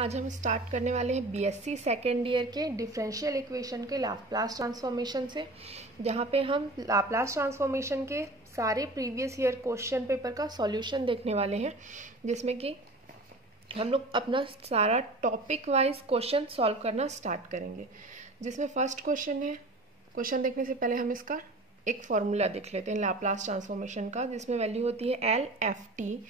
आज हम स्टार्ट करने वाले हैं बीएससी सेकेंड ईयर के डिफरेंशियल इक्वेशन के लाप्लास ट्रांसफॉर्मेशन से, जहाँ पे हम लाप्लास ट्रांसफॉर्मेशन के सारे प्रीवियस ईयर क्वेश्चन पेपर का सॉल्यूशन देखने वाले हैं, जिसमें कि हम लोग अपना सारा टॉपिक वाइज क्वेश्चन सॉल्व करना स्टार्ट करेंगे। जिसमें फर्स्ट क्वेश्चन है, क्वेश्चन देखने से पहले हम इसका एक फॉर्मूला देख लेते हैं लाप्लास ट्रांसफॉर्मेशन का, जिसमें वैल्यू होती है L F T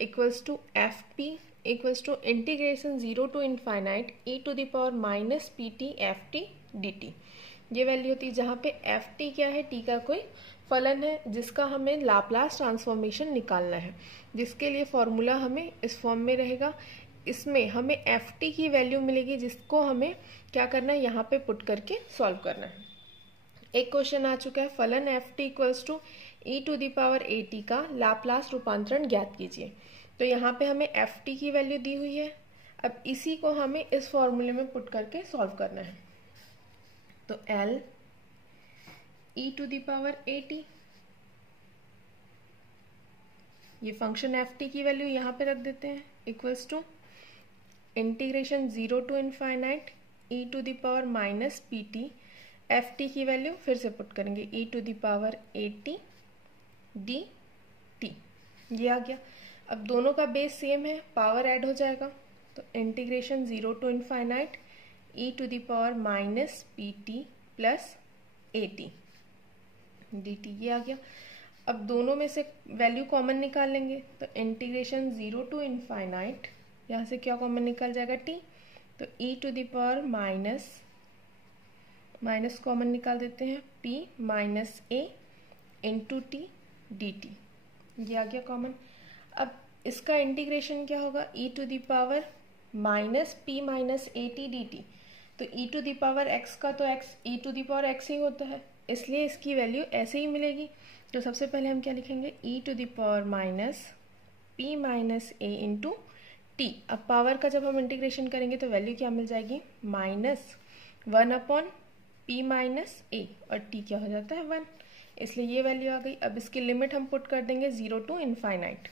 equals to F P equals to integration 0 to infinite e to the power minus P T F T D T. ये वैल्यू होती है जहाँ पे एफ टी क्या है, टी का कोई फलन है जिसका हमें लाप्लास ट्रांसफॉर्मेशन निकालना है, जिसके लिए फॉर्मूला हमें इस फॉर्म में रहेगा। इसमें हमें एफ टी की वैल्यू मिलेगी, जिसको हमें क्या करना है, यहाँ पे पुट करके सॉल्व करना है। एक क्वेश्चन आ चुका है, फलन F T equals to E to the power A T का लाप्लास रूपांतरण ज्ञात कीजिए। तो यहाँ पे हमें एफ टी की वैल्यू दी हुई है, अब इसी को हमें इस फॉर्मूले में पुट करके सॉल्व करना है। तो L E to the power A T, ये फंक्शन एफ टी की वैल्यू यहाँ पे रख देते हैं, equals to integration 0 to infinite E to the power minus P T, F T की वैल्यू फिर से पुट करेंगे E to the power A T D T, ये आ गया। अब दोनों का बेस सेम है, पावर ऐड हो जाएगा, तो integration 0 to infinite E to the power minus P T plus A T D T, ये आ गया। अब दोनों में से वैल्यू कॉमन निकाल लेंगे, तो इंटीग्रेशन 0 to इनफाइनाइट, यहाँ से क्या कॉमन निकल जाएगा, टी, तो E to the power minus common निकाल देते हैं, P minus A into T D T, ये आ गया कॉमन। अब इसका इंटीग्रेशन क्या होगा, E to the power minus P minus A T D T, तो E to the power X का तो X E to the power X ही होता है, इसलिए इसकी वैल्यू ऐसे ही मिलेगी। तो सबसे पहले हम क्या लिखेंगे, E to the power minus P minus A into T. अब पावर का जब हम इंटीग्रेशन करेंगे तो वैल्यू क्या मिल जाएगी, minus 1 upon P minus A, और टी क्या हो जाता है 1, इसलिए ये वैल्यू आ गई। अब इसकी लिमिट हम पुट कर देंगे 0 to इनफाइनाइट,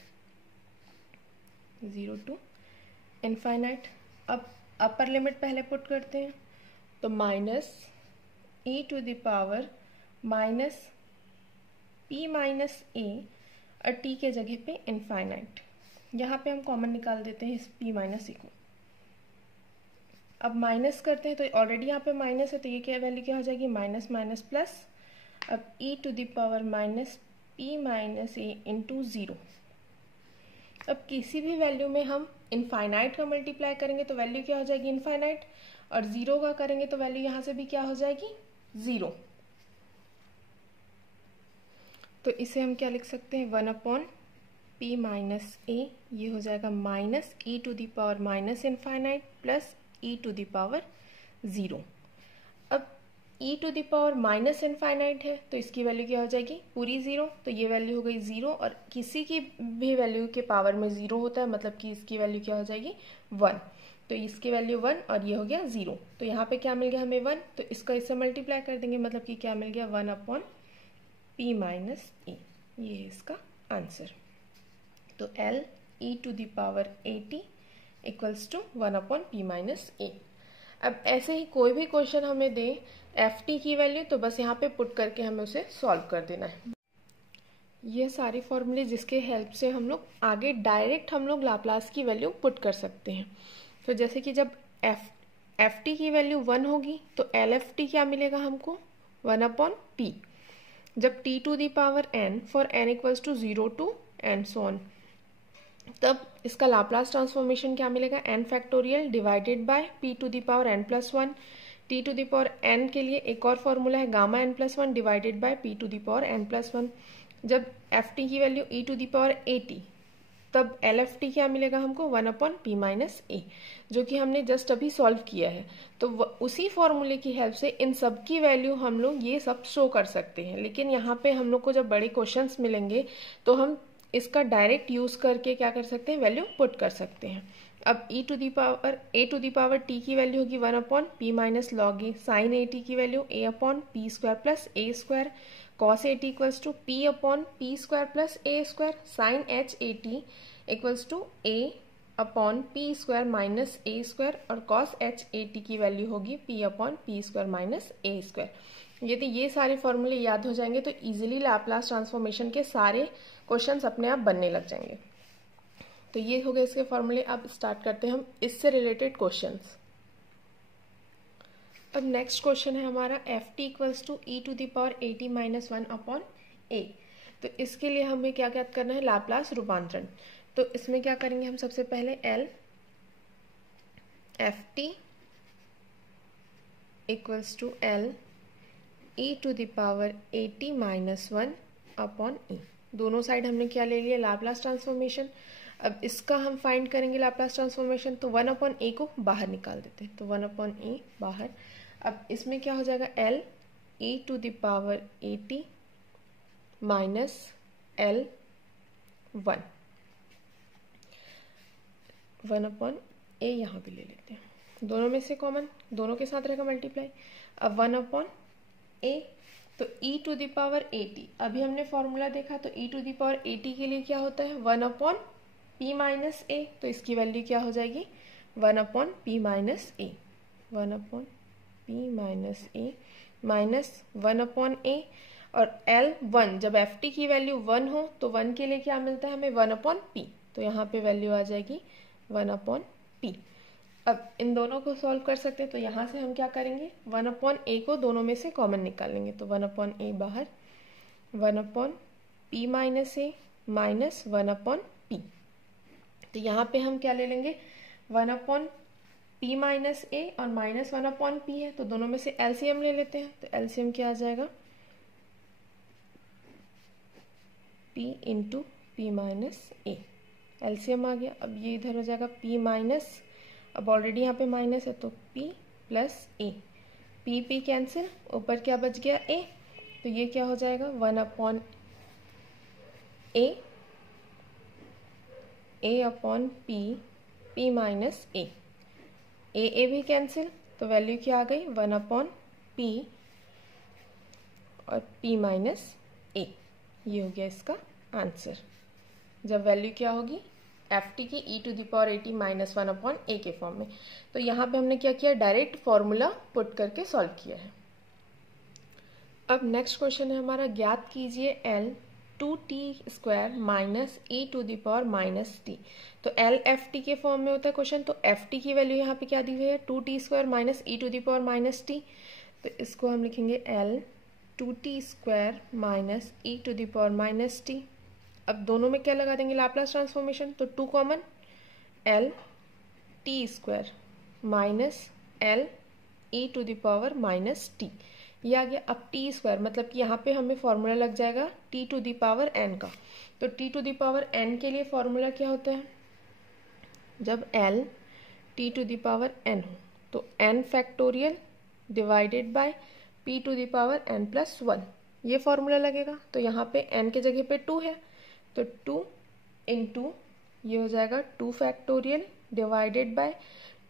0 to इनफाइनाइट। अब अपर लिमिट पहले पुट करते हैं, तो minus E to the power minus P minus A और टी के जगह पे इनफाइनाइट, यहाँ पे हम कॉमन निकाल देते हैं इस पी माइनस ई को। अब माइनस करते हैं, तो ऑलरेडी यहाँ पे माइनस है, तो ये क्या वैल्यू क्या हो जाएगी, माइनस माइनस प्लस। अब E to the power minus P minus A into 0। अब किसी भी वैल्यू में हम इनफाइनाइट का मल्टीप्लाई करेंगे तो वैल्यू क्या हो जाएगी, इनफाइनाइट, और 0 का करेंगे तो वैल्यू यहाँ से भी क्या हो जाएगी, 0। तो इसे हम क्या लिख सकते हैं, 1 अपॉन पी माइनस ए, ये हो जाएगा minus E to the power minus infinite plus E to the power 0। अब E to the power minus infinite है, तो इसकी वैल्यू क्या हो जाएगी, पूरी 0, तो ये वैल्यू हो गई 0, और किसी की भी वैल्यू के पावर में 0 होता है, मतलब कि इसकी वैल्यू क्या हो जाएगी 1, तो इसकी वैल्यू 1 और ये हो गया 0। तो यहाँ पे क्या मिल गया हमें 1, तो इसका इससे मल्टीप्लाई कर देंगे, मतलब कि क्या मिल गया 1 अपॉन पी माइनस ए, ये है इसका आंसर। तो L E to the power A T equals to 1 upon P minus A. अब ऐसे ही कोई भी क्वेश्चन हमें दे एफ टी की वैल्यू, तो बस यहाँ पे पुट करके हमें उसे सॉल्व कर देना है। ये सारे फॉर्मूले जिसके हेल्प से हम लोग आगे डायरेक्ट हम लोग लाप्लास की वैल्यू पुट कर सकते हैं। तो जैसे कि जब एफ टी की वैल्यू 1 होगी, तो एल एफ टी क्या मिलेगा हमको, 1 अपॉन पी। जब T to the power N for N equals to 0 to N so on, तब इसका लाप्लास ट्रांसफॉर्मेशन क्या मिलेगा, N factorial divided by P to the power N plus 1। T to the power N के लिए एक और formula है, gamma N plus 1 divided by P to the power N plus 1। जब एफ टी की value E to the power A T, तब L F T क्या मिलेगा हमको, 1 अपॉन पी माइनस ए, जो कि हमने जस्ट अभी सॉल्व किया है। तो उसी फॉर्मूले की हेल्प से इन सब की वैल्यू हम लोग ये सब शो कर सकते हैं। लेकिन यहाँ पे हम लोग को जब बड़े क्वेश्चंस मिलेंगे तो हम इसका डायरेक्ट यूज करके क्या कर सकते हैं, वैल्यू पुट कर सकते हैं। अब A to the power T की वैल्यू होगी 1 upon P minus log A, sine A T की value A upon P square plus A square, cos A T equals to P upon P square plus A square, sine H A T equals to A upon P square minus A square और cos H A T की value होगी P upon P square minus A square. यदि ये सारे फॉर्मूले याद हो जाएंगे तो इजीली लैप्लास ट्रांसफॉर्मेशन के सारे क्वेश्चंस अपने आप बनने लग जाएंगे। तो ये हो गए इसके फॉर्मूले। अब स्टार्ट करते हैं हम इससे रिलेटेड क्वेश्चंस। अब नेक्स्ट क्वेश्चन है हमारा F T equals to E to the power A T minus one upon A. तो इसके लिए हमें क्या क्या करना है, लाप्लास रूपांतरण। तो इसमें क्या करेंगे हम, सबसे पहले L F T equals to L E to the power A T minus one upon E. दोनों साइड हमने क्या ले लिया, लाप्लास ट्रांसफॉर्मेशन। अब इसका हम फाइंड करेंगे लाप्लास ट्रांसफॉर्मेशन, तो वन अपॉन ए को बाहर निकाल देते हैं, तो वन अपॉन ए बाहर। अब इसमें क्या हो जाएगा, L E to the power A T minus L one, one upon A यहाँ भी ले लेते हैं, दोनों में से कॉमन, दोनों के साथ रहेगा मल्टीप्लाई। अब वन अपॉन ए, तो E to the power A T, अभी हमने फॉर्मूला देखा तो E to the power A T के लिए क्या होता है, one upon P minus A. तो इसकी वैल्यू क्या हो जाएगी, one upon P minus A, one upon P minus A minus one upon A. और एल वन, जब एफ टी की वैल्यू वन हो तो वन के लिए क्या मिलता है हमें, वन अपॉन पी। तो यहाँ पे वैल्यू आ जाएगी वन अपॉन पी। अब इन दोनों को सॉल्व कर सकते हैं, तो यहाँ से हम क्या करेंगे, वन अपॉन ए को दोनों में से कॉमन निकालेंगे, तो वन अपॉन ए बाहर, one upon P minus A minus one upon P. तो यहाँ पे हम क्या ले लेंगे, one upon P minus A और माइनस वन अपॉन पी है, तो दोनों में से एलसीएम ले लेते हैं। तो एलसीएम क्या आ जाएगा, पी इंटू पी माइनस ए, एलसीएम आ गया। अब ये इधर हो जाएगा पी माइनस, अब ऑलरेडी यहाँ पे माइनस है तो पी प्लस ए, पी पी कैंसिल, ऊपर क्या बच गया ए, तो ये क्या हो जाएगा, वन अपॉन ए अपॉन पी, पी माइनस ए भी कैंसिल, तो वैल्यू क्या आ गई, वन अपॉन पी और पी माइनस ए। ये हो गया इसका आंसर, जब वैल्यू क्या होगी एफ टी की E to the power A T minus one upon A के फॉर्म में। तो यहाँ पे हमने क्या किया, डायरेक्ट फॉर्मूला पुट करके सॉल्व किया है। अब नेक्स्ट क्वेश्चन है हमारा, ज्ञात कीजिए L two T square minus E to the power minus T. तो एल एफ टी के फॉर्म में होता है क्वेश्चन, तो एफ टी की वैल्यू यहाँ पे क्या दी हुई है, two T square minus E to the power minus T. तो इसको हम लिखेंगे L two T square minus E to the power minus T. अब दोनों में क्या लगा देंगे, लाप्लास ट्रांसफॉर्मेशन, तो two common, L T square minus L E to the power minus T, ये आ गया। अब टी स्क्वायर मतलब कि यहाँ पे हमें फॉर्मूला लग जाएगा T to the power N का। तो T to the power N के लिए फॉर्मूला क्या होता है, जब L T to the power N हो तो N factorial divided by P to the power N plus one, ये फॉर्मूला लगेगा। तो यहाँ पे एन के जगह पे टू है, तो टू इंटू ये हो जाएगा two factorial divided by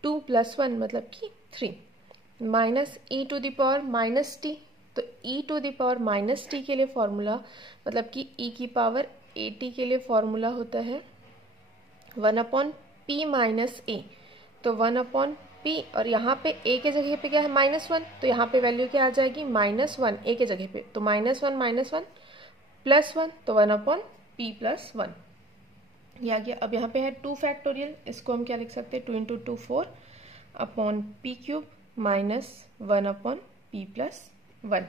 two plus one मतलब कि three, minus E to the power minus T. तो E to the power minus T के लिए फॉर्मूला मतलब कि ई की पावर ए टी के लिए फॉर्मूला होता है one upon P minus A. तो वन अपॉन पी और यहाँ पे ए के जगह पे क्या है, माइनस वन, तो यहाँ पे वैल्यू क्या आ जाएगी, माइनस वन ए के जगह पे, तो माइनस वन प्लस वन, तो one upon P plus one, ये आ गया। अब यहाँ पे है टू फैक्टोरियल, इसको हम क्या लिख सकते हैं, two into two four upon P cube minus one upon P plus one,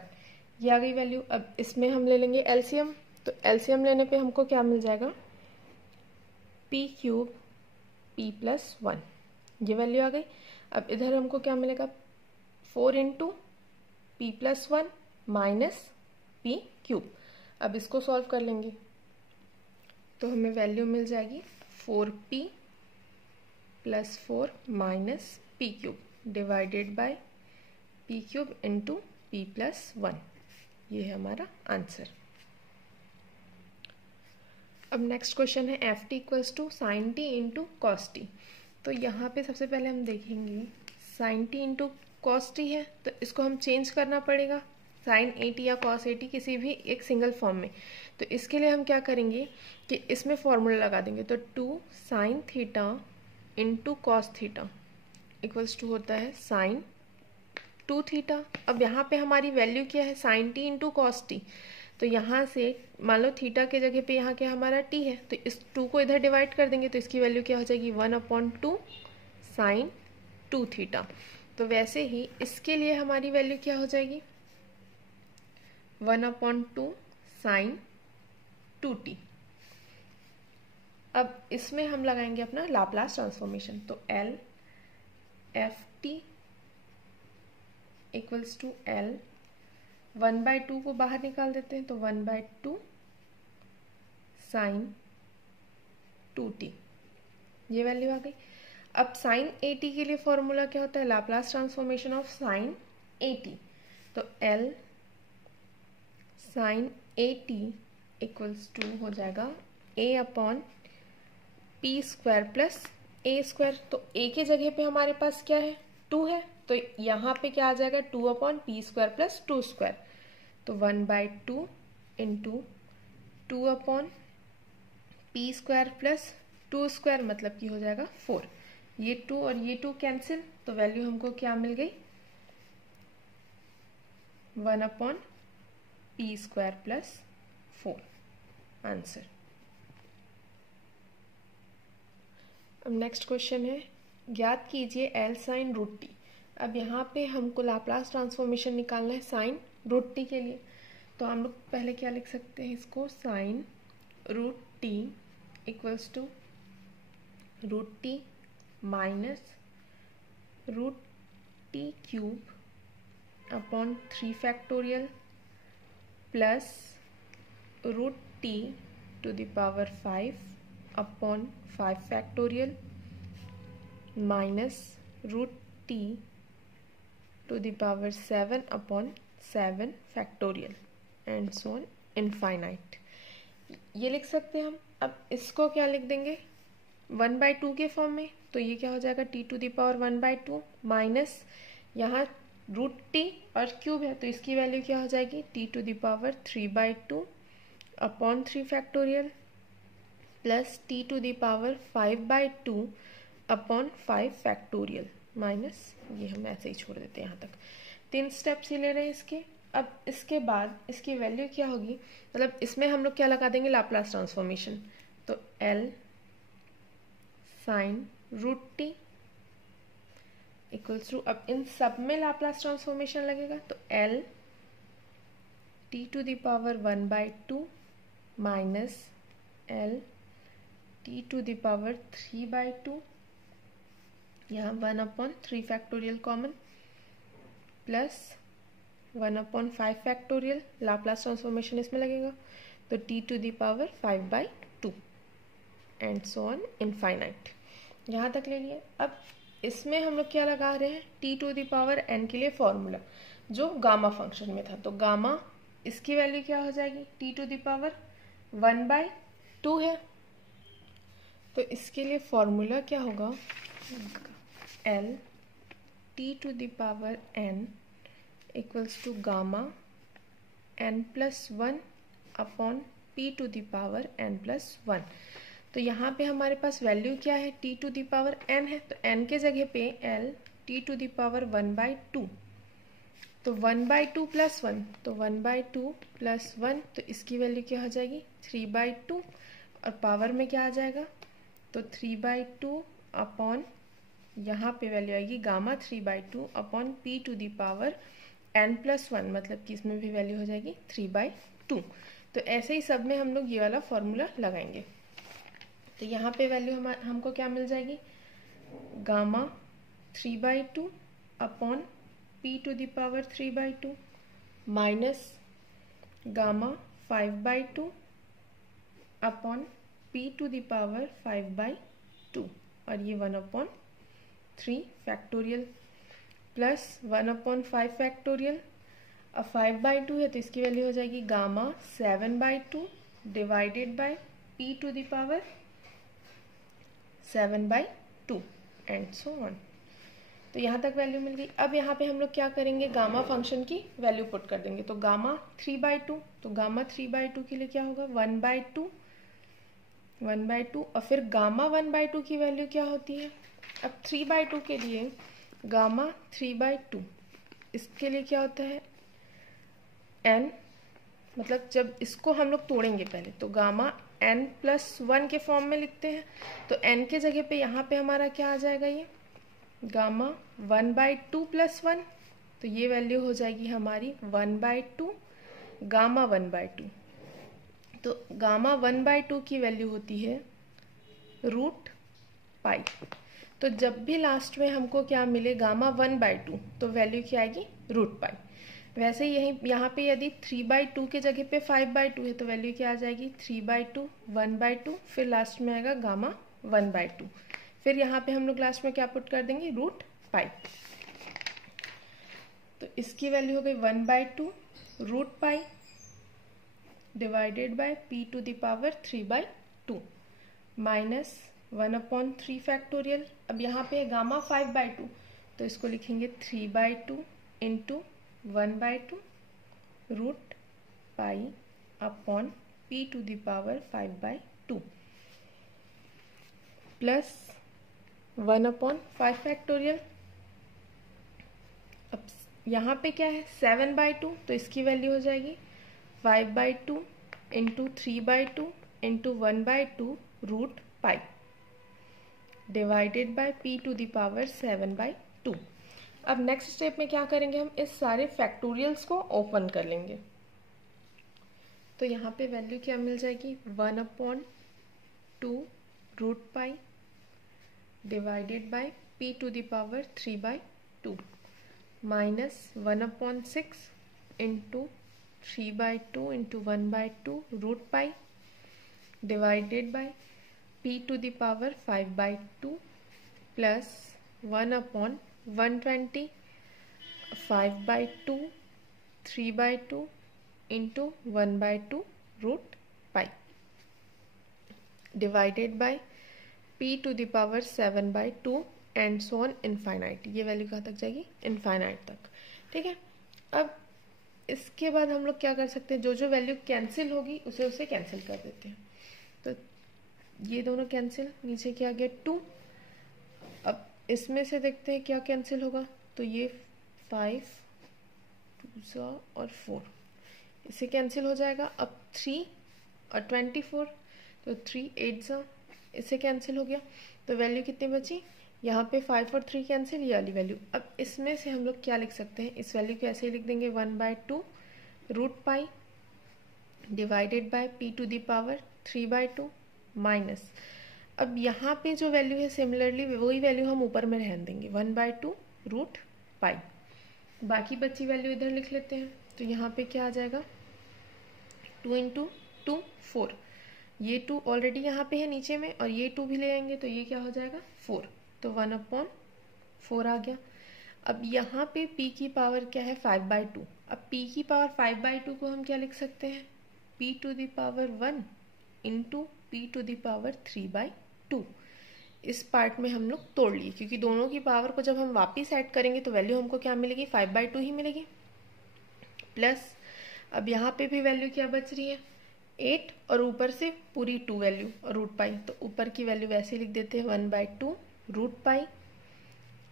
ये आ गई वैल्यू। अब इसमें हम ले लेंगे एलसीएम, तो एलसीएम लेने पे हमको क्या मिल जाएगा, P cube P plus one, ये वैल्यू आ गई। अब इधर हमको क्या मिलेगा, four into P plus one minus P cube. अब इसको सॉल्व कर लेंगे तो हमें वैल्यू मिल जाएगी four P plus four minus P cube divided by P cube into P plus one, ये है हमारा आंसर। अब नेक्स्ट क्वेश्चन है F T equals to sine T into cos T. तो यहाँ पे सबसे पहले हम देखेंगे sine T into cos T है, तो इसको हम चेंज करना पड़ेगा साइन ए टी या कॉस ए टी किसी भी एक सिंगल फॉर्म में। तो इसके लिए हम क्या करेंगे कि इसमें फॉर्मूला लगा देंगे, तो two sine theta into cos theta equals to होता है साइन 2 थीटा। अब यहाँ पे हमारी वैल्यू क्या है, sine T into cos T. तो यहाँ से मान लो थीटा के जगह पे यहाँ क्या हमारा टी है, तो इस 2 को इधर डिवाइड कर देंगे तो इसकी वैल्यू क्या हो जाएगी 1/2 साइन 2 थीटा। तो वैसे ही इसके लिए हमारी वैल्यू क्या हो जाएगी 1/2 साइन 2t। अब इसमें हम लगाएंगे अपना लाप्लास ट्रांसफॉर्मेशन। तो L F T equals to L 1/2 को बाहर निकाल देते हैं तो 1/2 साइन 2t, ये वैल्यू आ गई। अब साइन 80 के लिए फॉर्मूला क्या होता है, लाप्लास ट्रांसफॉर्मेशन ऑफ साइन 80। तो एल साइन 80 इक्वल्स टू हो जाएगा a upon P square plus A square. तो a के जगह पे हमारे पास क्या है 2 है, तो यहाँ पे क्या आ जाएगा 2/p स्क्वायर प्लस 2 स्क्वायर। तो 1/2 into 2/p square plus 2 square मतलब कि हो जाएगा 4। ये 2 और ये 2 कैंसिल, तो वैल्यू हमको क्या मिल गई 1/p स्क्वायर प्लस 4 आंसर। अब नेक्स्ट क्वेश्चन है, ज्ञात कीजिए एल साइन रूट टी। अब यहाँ पे हमको लाप्लास ट्रांसफॉर्मेशन निकालना है साइन रूट टी के लिए। तो हम लोग पहले क्या लिख सकते हैं इसको, sine root T equals to root T minus root T cube upon 3 factorial plus root T to the power 5 upon 5 factorial minus root T to the power 7 upon 7 factorial and so on infinite. ये लिख सकते हैं हम। अब इसको क्या लिख देंगे 1/2 के फॉर्म में, तो ये क्या हो जाएगा T to the power 1/2 minus यहाँ रूट टी और क्यूब है तो इसकी वैल्यू क्या हो जाएगी T to the power 3/2 upon 3 factorial plus T to the power 5/2 upon 5 factorial minus ये हम ऐसे ही छोड़ देते हैं यहाँ तक। 3 स्टेप्स ही ले रहे हैं इसके। अब इसके बाद इसकी वैल्यू क्या होगी, मतलब इसमें हम लोग क्या लगा देंगे लाप्लास ट्रांसफॉर्मेशन। तो L sine root T equals to, अब इन सब में लाप्लास ट्रांसफॉर्मेशन लगेगा तो L T to the power 1/2 minus L T to the power 3/2, यहाँ 1/3 factorial common plus 1/5 factorial, Laplace transformation इसमें लगेगा तो T to the power 5/2 and so on infinite. यहाँ तक ले लिया। अब इसमें हम लोग क्या लगा रहे हैं T to the power N के लिए फॉर्मूला जो गामा फंक्शन में था। तो गामा इसकी वैल्यू क्या हो जाएगी टी टू द पावर 1/2 है, तो इसके लिए फॉर्मूला क्या होगा L T to the power N equals to gamma N plus 1 upon P to the power N plus 1। तो यहाँ पे हमारे पास वैल्यू क्या है T to the power N है, तो एन के जगह पे L T to the power 1/2, तो 1/2 प्लस 1, तो 1/2 प्लस 1, तो इसकी वैल्यू क्या हो जाएगी 3/2 और पावर में क्या आ जाएगा तो 3/2 अपॉन यहाँ पे वैल्यू आएगी gamma 3/2 upon P to the power N plus 1, मतलब कि इसमें भी वैल्यू हो जाएगी 3/2। तो ऐसे ही सब में हम लोग ये वाला फॉर्मूला लगाएंगे। तो यहाँ पे वैल्यू हमको क्या मिल जाएगी gamma 3/2 upon P to the power 3/2 minus gamma 5/2 upon P to the power 5/2 और ये 1/3 फैक्टोरियल प्लस 1/5 फैक्टोरियल। अब 5/2 है तो इसकी वैल्यू हो जाएगी gamma 7/2 divided by P to the power 7/2 and so on. तो यहाँ तक वैल्यू मिल गई। अब यहाँ पे हम लोग क्या करेंगे गामा फंक्शन की वैल्यू पुट कर देंगे। तो गामा 3/2, तो गामा 3/2 के लिए क्या होगा 1/2 1/2 और फिर गामा 1/2 की वैल्यू क्या होती है? अब 3/2 के लिए गामा 3/2, इसके लिए क्या होता है? n, मतलब जब इसको हम लोग तोड़ेंगे पहले तो गामा n+1 के फॉर्म में लिखते हैं, तो n के जगह पे यहाँ पे हमारा क्या आ जाएगा? ये गामा 1/2 + 1, तो ये वैल्यू हो जाएगी हमारी 1/2 गामा 1/2। तो गामा 1/2 की वैल्यू होती है √π। तो जब भी लास्ट में हमको क्या मिले गामा 1/2, तो वैल्यू क्या आएगी? √π। वैसे यही यहाँ पे यदि 3/2 के जगह पे 5/2 है तो वैल्यू क्या आ जाएगी? 3/2 1/2, फिर लास्ट में आएगा गामा 1/2, फिर यहाँ पे हम लोग लास्ट में क्या पुट कर देंगे? √π। तो इसकी वैल्यू हो गई 1/2 √π divided bye p⁻³ minus 1/3 factorial. अब यहाँ पे गामा 5/2, तो इसको लिखेंगे 3/2 into 1/2 √π upon p⁵/2 plus 1/5 factorial. अब यहाँ पे क्या है? 7/2, तो इसकी वैल्यू हो जाएगी 5/2 into 3/2 into 1/2 √π divided by p⁻7/2। अब नेक्स्ट स्टेप में क्या करेंगे? हम इस सारे फैक्टोरियल्स को ओपन कर लेंगे। तो यहाँ पे वैल्यू क्या मिल जाएगी? 1/2 √π divided by p⁻3/2 minus 1/6 into 3/2 into 1/2 √π divided by p⁵5/2 plus 1/120 5/2 3/2 into 1/2 √π divided by p⁻7/2 and so on infinite. ये वैल्यू कहाँ तक जाएगी? इनफाइनाइट तक। ठीक है, अब इसके बाद हम लोग क्या कर सकते हैं? जो जो वैल्यू कैंसिल होगी उसे उसे कैंसिल कर देते हैं। तो ये दोनों कैंसिल, नीचे क्या गया? 2। अब इसमें से देखते हैं क्या कैंसिल होगा। तो ये 5 2 और 4 इससे कैंसिल हो जाएगा। अब 3 और 24, तो 3 8 इससे कैंसिल हो गया। तो वैल्यू कितनी बची? यहाँ पे 5 और 3 कैंसिल, ये वाली वैल्यू। अब इसमें से हम लोग क्या लिख सकते हैं? इस वैल्यू को ऐसे ही लिख देंगे 1/2 √π डिवाइडेड बाय p⁻3/2 माइनस, अब यहाँ पे जो वैल्यू है सिमिलरली वही वैल्यू हम ऊपर में रहने देंगे 1/2 √π। बाकी बची वैल्यू इधर लिख लेते हैं। तो यहाँ पे क्या आ जाएगा? 2 इंटू 2 4, ये 2 ऑलरेडी यहाँ पे है नीचे में, और ये 2 भी ले आएंगे तो ये क्या हो जाएगा? 4, तो 1/4 आ गया। अब यहाँ पे p की पावर क्या है? 5/2। अब p की पावर 5/2 को हम क्या लिख सकते हैं? p⁻1 into p⁻3/2। इस पार्ट में हम लोग तोड़ लिए, क्योंकि दोनों की पावर को जब हम वापस ऐड करेंगे तो वैल्यू हमको क्या मिलेगी? 5/2 ही मिलेगी। प्लस अब यहाँ पे भी वैल्यू क्या बच रही है? 8, और ऊपर से पूरी 2 वैल्यू और √π, तो ऊपर की वैल्यू वैसे लिख देते हैं 1/2 √π।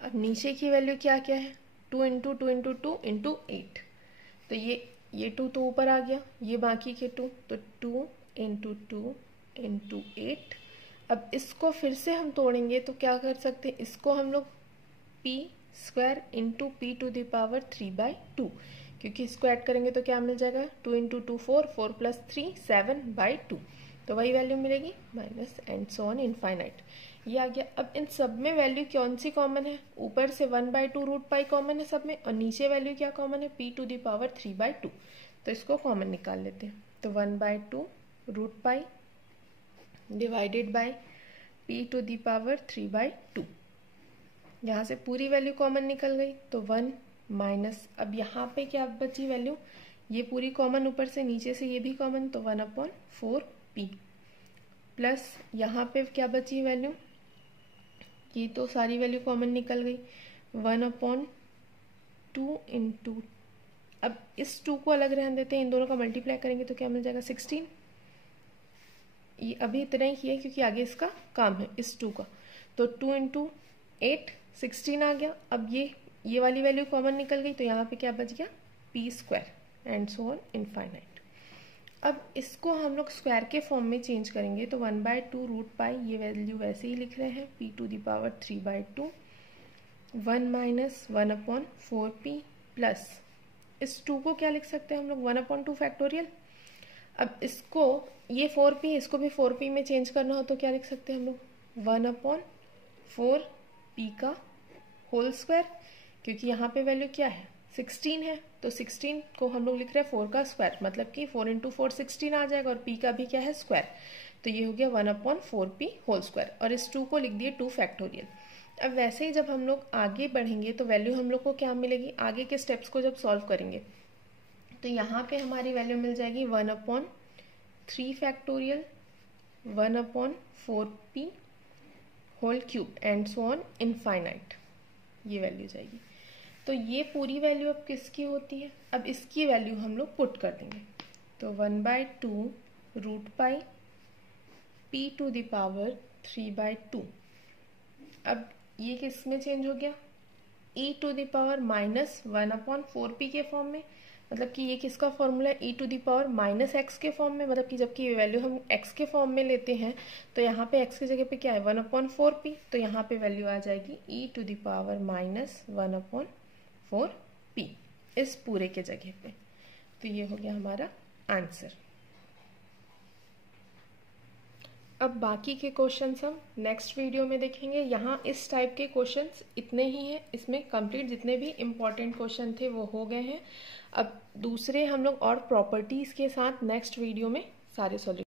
अब नीचे की वैल्यू क्या क्या है? 2 इंटू 2 इंटू 2 इंटू 8, तो ये 2 तो ऊपर आ गया, ये बाकी के 2, तो 2 इंटू 2 इंटू 8। अब इसको फिर से हम तोड़ेंगे तो क्या कर सकते हैं? इसको हम लोग p² इंटू p⁻3/2, क्योंकि इसको ऐड करेंगे तो क्या मिल जाएगा? 2 इंटू 2 4, 4 प्लस 3 7/2, तो वही वैल्यू मिलेगी minus and so on infinite. ये आ गया। अब इन सब में वैल्यू कौन सी कॉमन है? ऊपर से 1/2 √π कॉमन है सब में, और नीचे वैल्यू क्या कॉमन है? p⁻3/2, तो इसको कॉमन निकाल लेते हैं। तो 1/2 √π डिवाइडेड बाय p⁻3/2, यहाँ से पूरी वैल्यू कॉमन निकल गई, तो 1 माइनस, अब यहाँ पे क्या बची वैल्यू? ये पूरी कॉमन, ऊपर से नीचे से ये भी कॉमन, तो 1/4p प्लस यहाँ पे क्या बची वैल्यू? ये तो सारी वैल्यू कॉमन निकल गई, 1/2 इंटू, अब इस 2 को अलग रहने देते हैं, इन दोनों का मल्टीप्लाई करेंगे तो क्या मिल जाएगा? 16। ये अभी इतना ही है क्योंकि आगे इसका काम है इस 2 का। तो 2 इंटू 8 16 आ गया। अब ये वाली वैल्यू कॉमन निकल गई तो यहाँ पे क्या बच गया p² and so on infinite. अब इसको हम लोग स्क्वायर के फॉर्म में चेंज करेंगे तो 1/2 रूट पाई, ये वैल्यू वैसे ही लिख रहे हैं p⁻3/2 1 माइनस 1/4p प्लस इस 2 को क्या लिख सकते हैं हम लोग 1/2 फैक्टोरियल। अब इसको ये 4p इसको भी 4p में चेंज करना हो तो क्या लिख सकते हैं हम लोग 1/4p का होल स्क्वायर, क्योंकि यहाँ पे वैल्यू क्या है 16 है तो 16 को हम लोग लिख रहे हैं 4 का स्क्वायर, मतलब कि 4 इंटू 4 16 आ जाएगा और p का भी क्या है स्क्वायर, तो ये हो गया 1/4p होल स्क्वायर और इस 2 को लिख दिए 2 फैक्टोरियल। अब वैसे ही जब हम लोग आगे बढ़ेंगे तो वैल्यू हम लोग को क्या मिलेगी, आगे के स्टेप्स को जब सॉल्व करेंगे तो यहाँ पे हमारी वैल्यू मिल जाएगी 1/3 factorial 1/4p whole cube and so on infinite, ये वैल्यू जाएगी। तो ये पूरी वैल्यू अब किसकी होती है, अब इसकी वैल्यू हम लोग पुट कर देंगे तो 1/2 रूट पाई p⁻3/2। अब ये किस में चेंज हो गया e⁻−1/4p के फॉर्म में, मतलब कि ये किसका फॉर्मूला है e⁻−x के फॉर्म में, मतलब कि जबकि ये वैल्यू हम x के फॉर्म में लेते हैं तो यहाँ पे x की जगह पे क्या है 1/4p, तो यहाँ पे वैल्यू आ जाएगी e⁻−1/4p इस पूरे के जगह पे। तो ये हो गया हमारा आंसर। अब बाकी के क्वेश्चंस हम नेक्स्ट वीडियो में देखेंगे। यहाँ इस टाइप के क्वेश्चंस इतने ही हैं, इसमें कंप्लीट जितने भी इम्पोर्टेंट क्वेश्चन थे वो हो गए हैं। अब दूसरे हम लोग और प्रॉपर्टीज़ के साथ नेक्स्ट वीडियो में सारे सॉल्यूशन